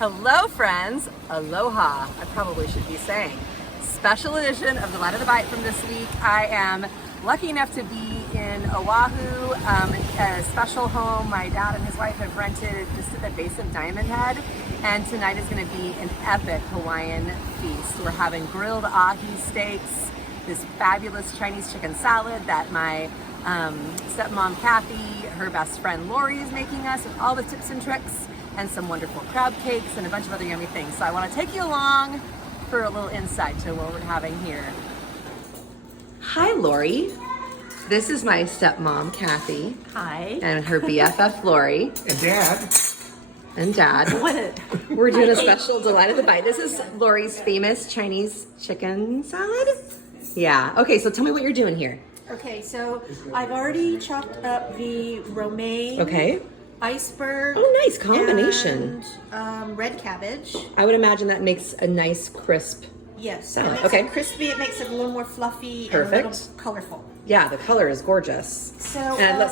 Hello friends, aloha, I probably should be saying. Special edition of Delight of the Bite from this week. I am lucky enough to be in Oahu, a special home my dad and his wife have rented just at the base of Diamond Head. And tonight is going to be an epic Hawaiian feast. We're having grilled ahi steaks, this fabulous Chinese chicken salad that my stepmom Kathy, her best friend Lori is making us with all the tips and tricks, and some wonderful crab cakes and a bunch of other yummy things. So I want to take you along for a little insight to what we're having here. Hi, Lori. This is my stepmom, Kathy. Hi. And her BFF, Lori. And Dad. And Dad. We're doing a special Delight of the Bite. This is Lori's famous Chinese chicken salad. Yeah. Okay, so tell me what you're doing here. Okay, so I've already chopped up the romaine. Okay. Iceberg. Oh, nice combination. And red cabbage. I would imagine that makes a nice crisp. Yes. Salad. It makes Okay. it crispy. It makes it a little more fluffy. Perfect. And a little colorful. Yeah, the color is gorgeous. So,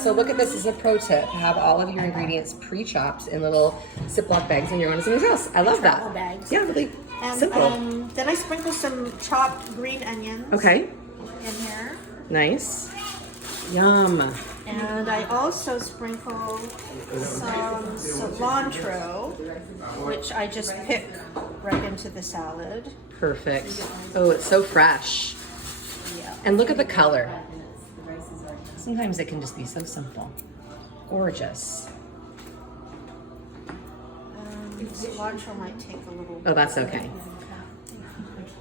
So look at this as a pro tip. Have all of your ingredients pre-chopped in little Ziploc bags when you're going to somebody's house. I love that. travel bags. Yeah, really And simple. then I sprinkle some chopped green onions. Okay, In here. nice. Yum. And I also sprinkle some cilantro, which I just pick right into the salad. Perfect. Oh, it's so fresh. Yeah. And look at the color. Sometimes it can just be so simple. Gorgeous. Cilantro might take a little. Oh, that's okay.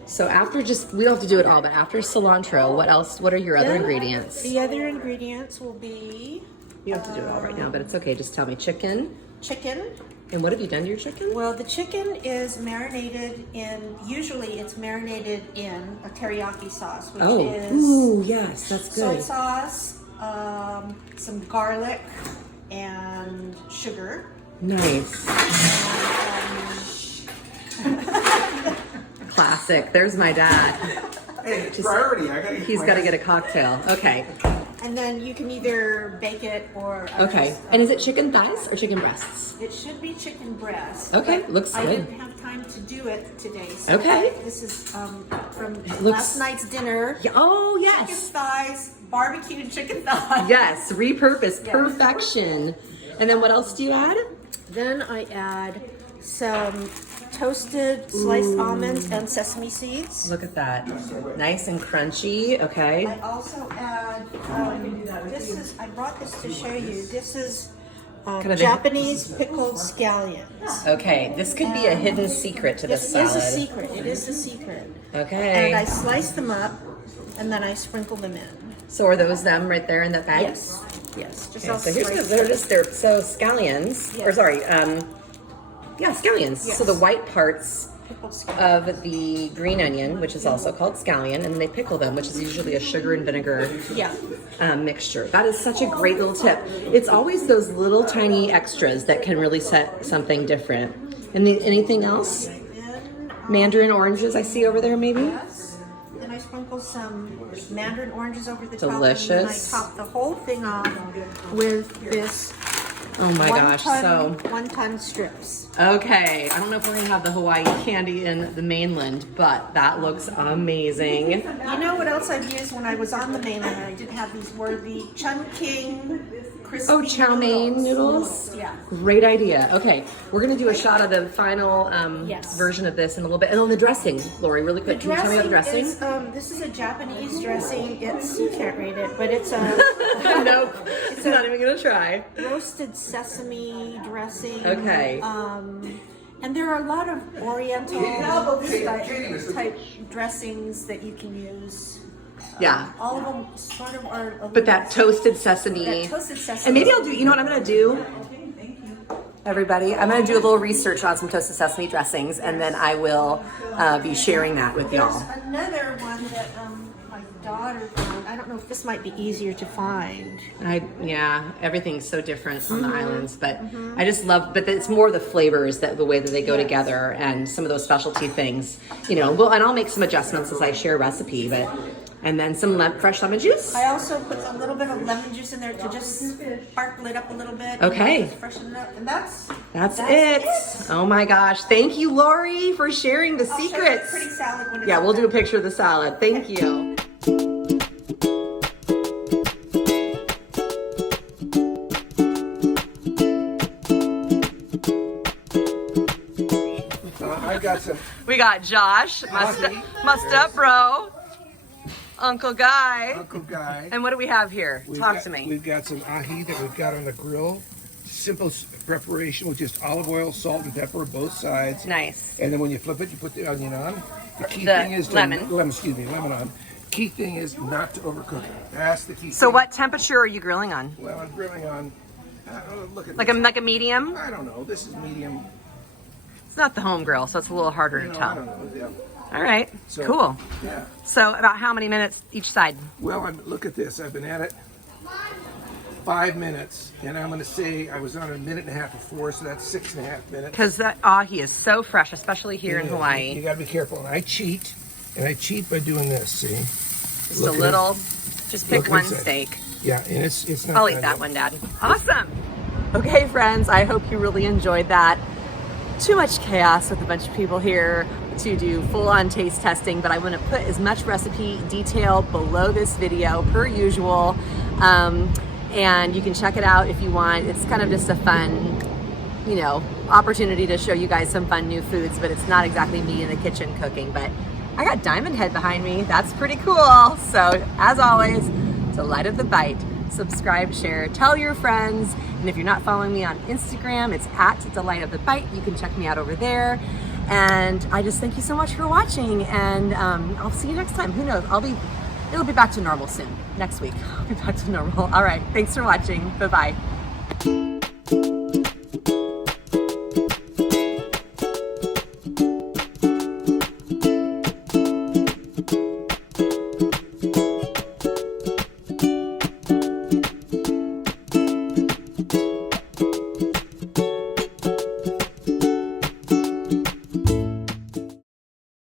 So after we don't have to do it all, but after cilantro, what else? What are your other ingredients? The other ingredients will be You don't have to do it all right now, but it's okay. Just tell me. Chicken. chicken. And what have you done to your chicken? Well, the chicken is marinated in, usually it's marinated in a teriyaki sauce, which Oh, is ooh, yes, that's soy good. sauce, some garlic, and sugar. Nice. Classic. There's my dad. Hey, it's priority. I gotta He's got to get a cocktail. Okay. And then you can either bake it or... Okay. And is it chicken thighs or chicken breasts? It should be chicken breast. Okay, but looks I good. didn't have time to do it today. So Okay. This is from looks- last night's dinner. Yeah. Oh, Chicken yes. thighs, barbecued chicken thighs. Yes. Repurpose. Perfection. And then what else do you add? Then I add some toasted sliced almonds and sesame seeds. Look at that. Nice and crunchy. Okay. I also add, I brought this to show you. This is Kind of a- Japanese pickled scallions. Okay. This could be a hidden secret to this This salad. is a secret. It is a secret. Okay. And I slice them up and then I sprinkle them in. So are those them right there in that bag? Yes. Yes. Just Okay, I'll so here's slice they're so scallions, or Yes. sorry, scallions. Yes. So the white parts pickled scallions. of the green onion, which is also called scallion, and then they pickle them, which is usually a sugar and vinegar Yeah. mixture. That is such a great little tip. It's always those little tiny extras that can really set something different. And anything else? Then, Mandarin oranges I see over there, maybe? yes. Then I sprinkle some Mandarin oranges over the top. Delicious. And then I top the whole thing off with this Oh my gosh, so. one-ton strips. Okay, I don't know if we're gonna have the Hawaii candy in the mainland, but that looks amazing. You know what else I've used when I was on the mainland? I did have these were the Chunking crispy Oh, chow mein noodles? Yeah. Great idea. Okay, we're gonna do a shot of the final Yes. version of this in a little bit. And on the dressing, Lori, really quick, can you tell me about the dressing? Is, this is a Japanese dressing. You can't read it, but it's a Nope, it's not even gonna try. roasted sesame dressing. Okay. And there are a lot of Oriental type dressings that you can use. Yeah, All of them sort of are. A but little- that toasted sesame. that toasted sesame. And maybe I'll do, you know what I'm gonna do? Everybody, I'm gonna do a little research on some toasted sesame dressings, and then I will be sharing that with There's y'all. another one that my daughter found. I don't know if this might be easier to find. Yeah, everything's so different on the islands, but I just love, but it's more the flavors, that the way that they go together, and some of those specialty things, you know. Well, and I'll make some adjustments as I share a recipe, but And then some fresh lemon juice. I also put a little bit of lemon juice in there to just sparkle it up a little bit. Okay. Just freshen it up. And that's it. Oh my gosh. Thank you, Lori, for sharing the I'll show you secrets. a pretty salad when it's Yeah, all we'll do a done. picture of the salad. Thank you. I got some. We got Josh, must up, bro. Uncle Guy. Uncle Guy. And what do we have here? Talk to me. We've got some ahi that we've got on the grill. Simple preparation with just olive oil, salt, and pepper, both sides. Nice. And then when you flip it, you put the onion on. The key The thing is lemon. lemon on. Key thing is not to overcook it. That's the key. So thing. what temperature are you grilling on? Well, I'm grilling on. Look at Like this. a medium? I don't know. This is medium. It's not the home grill, so it's a little harder to I tell. don't know. Yeah. All right, So, cool. Yeah. So about how many minutes each side? Well, look at this. I've been at it 5 minutes, and I'm going to say I was on 1.5 minutes before, so that's 6.5 minutes. Because that ahi is so fresh, especially here in You Hawaii. got to be careful. And I cheat by doing this. See? Just Look a at little, it. just pick Look one inside. steak. Yeah, and it's not. I'll eat done that yet. one, Dad. Awesome. Okay, friends, I hope you really enjoyed that. Too much chaos with a bunch of people here to do full-on taste testing, but I want to put as much recipe detail below this video per usual, and you can check it out if you want. It's kind of just a fun, opportunity to show you guys some fun new foods, but it's not exactly me in the kitchen cooking. But I got Diamond Head behind me. That's pretty cool. So as always, delight of the bite. Subscribe, share, tell your friends. And if you're not following me on Instagram, it's at Delight of the Bite. You can check me out over there. And I just thank you so much for watching. And I'll see you next time. Who knows? It'll be back to normal soon. Next week, I'll be back to normal. All right. Thanks for watching. Bye-bye.